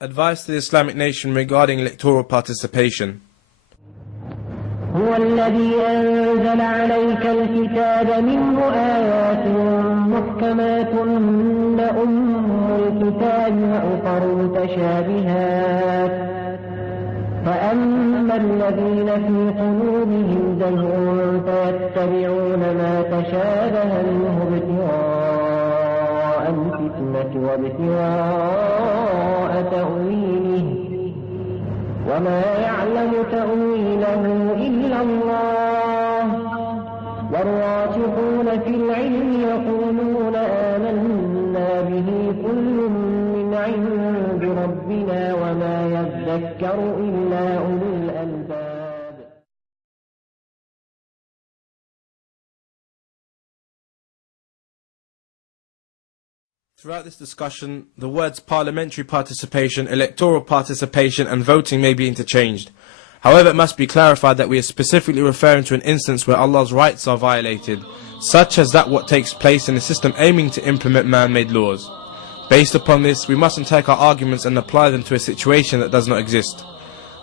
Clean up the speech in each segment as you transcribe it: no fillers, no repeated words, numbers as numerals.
Advice to the Islamic nation regarding electoral participation. هو الذي أنزل عليك الكتاب منه آيات محكمات هن أم الكتاب وأخر متشابهات فأما الذين في قلوبهم زيغ فيتبعون ما تشابه منه ابتغاء الفتنة وابتغاء تأويله وما يعلم تأويله إلا الله والراسخون في العلم يقولون آمنا به كل من عند ربنا وما يذكر إلا أولو الألباب. Throughout this discussion, the words parliamentary participation, electoral participation and voting may be interchanged. However, it must be clarified that we are specifically referring to an instance where Allah's rights are violated, such as that what takes place in a system aiming to implement man-made laws. Based upon this, we mustn't take our arguments and apply them to a situation that does not exist.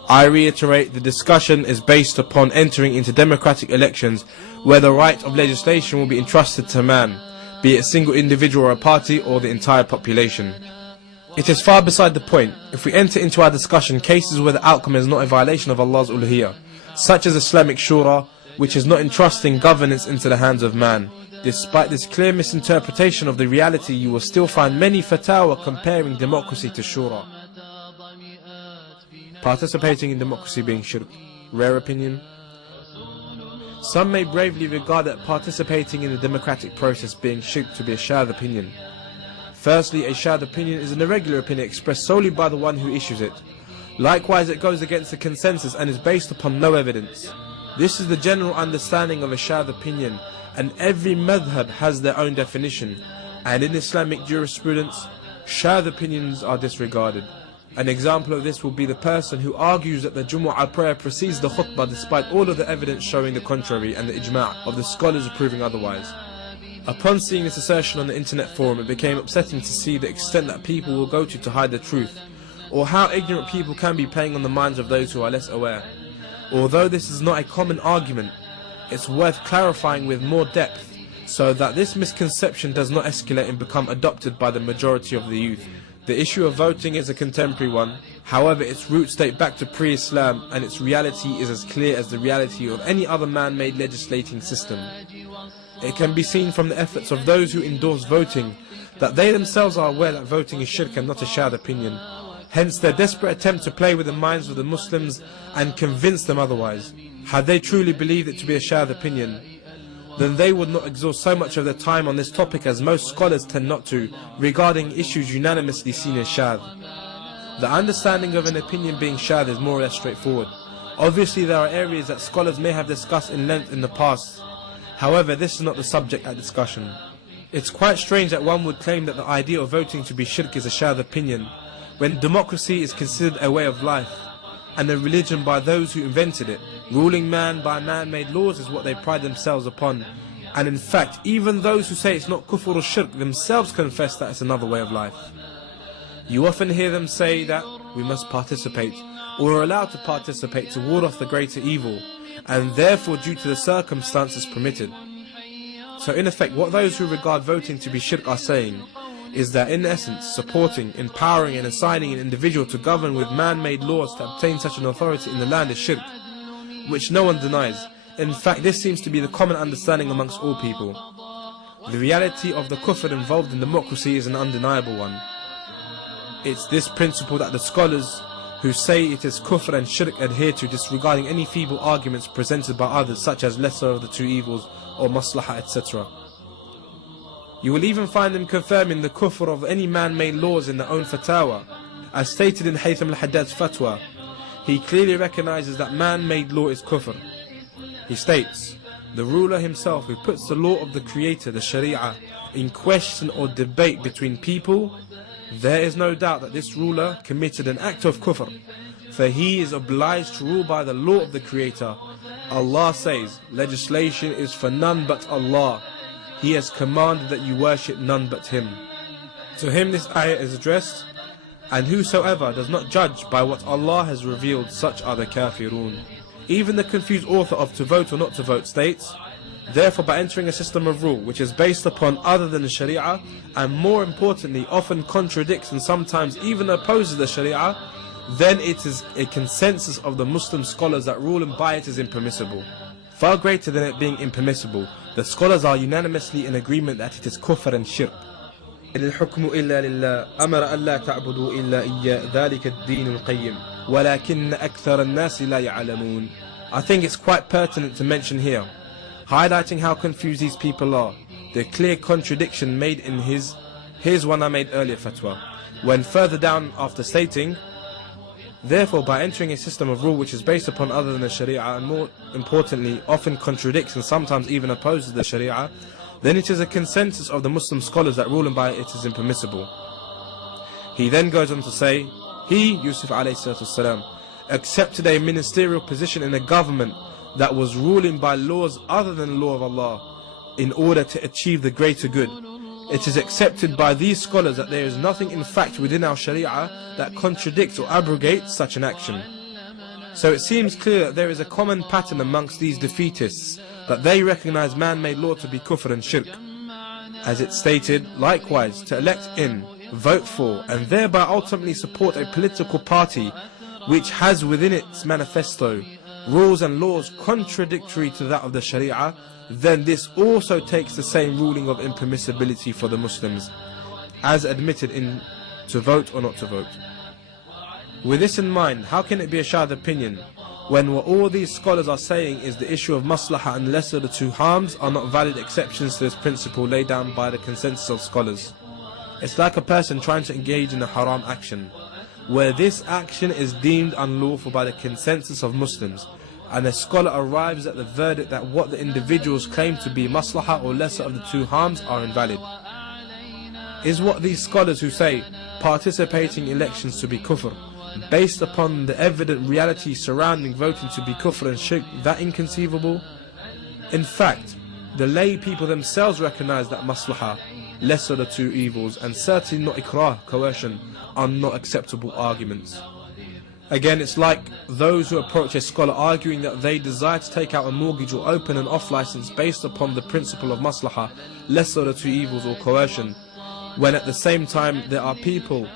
I reiterate, the discussion is based upon entering into democratic elections where the right of legislation will be entrusted to man, be it a single individual or a party or the entire population. It is far beside the point if we enter into our discussion cases where the outcome is not a violation of Allah's uluhiyah, such as Islamic shura, which is not entrusting governance into the hands of man. Despite this clear misinterpretation of the reality, you will still find many fatwa comparing democracy to shura. Participating in democracy being shirk. Rare opinion. Some may bravely regard that participating in the democratic process being shirk to be a shadh opinion. Firstly, a shadh opinion is an irregular opinion expressed solely by the one who issues it. Likewise, it goes against the consensus and is based upon no evidence. This is the general understanding of a shadh opinion, and every madhab has their own definition, and in Islamic jurisprudence, shadh opinions are disregarded. An example of this will be the person who argues that the Jumu'ah prayer precedes the khutbah despite all of the evidence showing the contrary and the ijma' of the scholars proving otherwise. Upon seeing this assertion on the internet forum, it became upsetting to see the extent that people will go to hide the truth, or how ignorant people can be playing on the minds of those who are less aware. Although this is not a common argument, it's worth clarifying with more depth so that this misconception does not escalate and become adopted by the majority of the youth. The issue of voting is a contemporary one, however its roots date back to pre-Islam and its reality is as clear as the reality of any other man-made legislating system. It can be seen from the efforts of those who endorse voting that they themselves are aware that voting is shirk and not a shadh opinion, hence their desperate attempt to play with the minds of the Muslims and convince them otherwise. Had they truly believed it to be a shadh opinion, then they would not exhaust so much of their time on this topic as most scholars tend not to, regarding issues unanimously seen as shadh. The understanding of an opinion being shadh is more or less straightforward. Obviously there are areas that scholars may have discussed in length in the past, however this is not the subject at discussion. It's quite strange that one would claim that the idea of voting to be shirk is a shadh opinion, when democracy is considered a way of life, and a religion by those who invented it. Ruling man by man-made laws is what they pride themselves upon, and in fact even those who say it's not kufr or shirk themselves confess that it's another way of life. You often hear them say that we must participate, or are allowed to participate to ward off the greater evil, and therefore due to the circumstances permitted. So in effect what those who regard voting to be shirk are saying is that in essence supporting, empowering and assigning an individual to govern with man-made laws to obtain such an authority in the land is shirk, which no one denies. In fact, this seems to be the common understanding amongst all people. The reality of the kufr involved in democracy is an undeniable one. It's this principle that the scholars who say it is kufr and shirk adhere to, disregarding any feeble arguments presented by others such as lesser of the two evils or maslahah, etc. You will even find them confirming the kufr of any man-made laws in their own fatwa. As stated in Haytham al-Haddad's fatwa, he clearly recognizes that man-made law is kufr. He states, the ruler himself who puts the law of the Creator, the Sharia, in question or debate between people, there is no doubt that this ruler committed an act of kufr, for he is obliged to rule by the law of the Creator. Allah says, legislation is for none but Allah. He has commanded that you worship none but Him. To him this ayah is addressed, And whosoever does not judge by what Allah has revealed, such are the kafirun. Even the confused author of To Vote or Not to Vote states, therefore by entering a system of rule which is based upon other than the Sharia, and more importantly often contradicts and sometimes even opposes the Sharia, then it is a consensus of the Muslim scholars that ruling by it is impermissible. Far greater than it being impermissible, the scholars are unanimously in agreement that it is kufr and shirk. الحكم إلا لله أمر ألا تعبدوا إلا إياه ذلك الدين القيم ولكن أكثر الناس لا يعلمون. I think it's quite pertinent to mention here, highlighting how confused these people are, the clear contradiction made in here's one I made earlier fatwa, when further down after stating, therefore by entering a system of rule which is based upon other than the Sharia and more importantly often contradicts and sometimes even opposes the Sharia, then it is a consensus of the Muslim scholars that ruling by it is impermissible. He then goes on to say, he, Yusuf alayhi salatu wasalam, accepted a ministerial position in a government that was ruling by laws other than the law of Allah in order to achieve the greater good. It is accepted by these scholars that there is nothing in fact within our Sharia that contradicts or abrogates such an action. So it seems clear that there is a common pattern amongst these defeatists, that they recognize man-made law to be kufr and shirk. As it stated, likewise, to elect in, vote for, and thereby ultimately support a political party which has within its manifesto rules and laws contradictory to that of the Sharia, then this also takes the same ruling of impermissibility for the Muslims, as admitted in To Vote or Not to Vote. With this in mind, how can it be a shadh opinion when what all these scholars are saying is the issue of maslahah and lesser of the two harms are not valid exceptions to this principle laid down by the consensus of scholars? It's like a person trying to engage in a haram action, where this action is deemed unlawful by the consensus of Muslims, and a scholar arrives at the verdict that what the individuals claim to be maslahah or lesser of the two harms are invalid. Is what these scholars who say participating in elections to be kufr, based upon the evident reality surrounding voting to be kufr and shirk, that inconceivable? In fact, the lay people themselves recognize that maslahah, lesser of the two evils, and certainly not ikrah, coercion, are not acceptable arguments. Again, it's like those who approach a scholar arguing that they desire to take out a mortgage or open an off license based upon the principle of maslahah, lesser of the two evils, or coercion, when at the same time there are people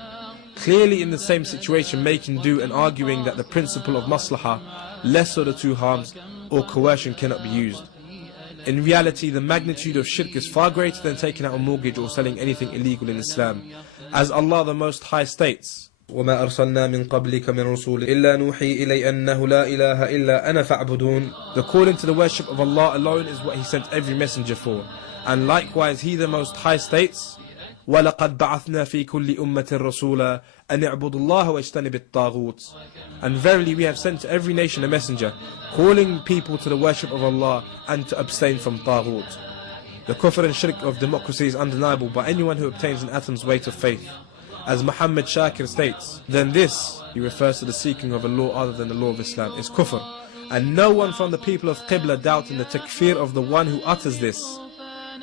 clearly in the same situation making do and arguing that the principle of maslahah, lesser of the two harms, or coercion cannot be used. In reality, the magnitude of shirk is far greater than taking out a mortgage or selling anything illegal in Islam. As Allah the Most High states, وَمَا أَرْسَلْنَا مِن قَبْلِكَ مِن رُسُولٍ إِلَّا نُوحِي إِلَيْ أَنَّهُ لَا إِلَهَ إِلَّا أَنَا فَاعْبُدُونَ. The calling to the worship of Allah alone is what He sent every messenger for. And likewise He the Most High states, وَلَقَدْ بَعَثْنَا فِي كُلِّ أُمَّةٍ رَسُولًا أَنِ اعْبُدُوا اللَّهَ وَاجْتَنِبُوا الطَّاغُوتَ. And verily we have sent to every nation a messenger, calling people to the worship of Allah and to abstain from taghut. The kufr and shirk of democracy is undeniable by anyone who obtains an atom's weight of faith. As Muhammad Shakir states, then this, he refers to the seeking of a law other than the law of Islam, is kufr. And no one from the people of Qibla doubt in the takfir of the one who utters this,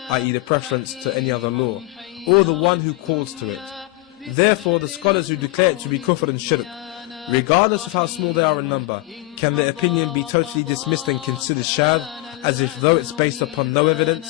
i.e. the preference to any other law, or the one who calls to it. Therefore, the scholars who declare it to be kufr and shirk, regardless of how small they are in number, can their opinion be totally dismissed and considered shadh, as if though it's based upon no evidence?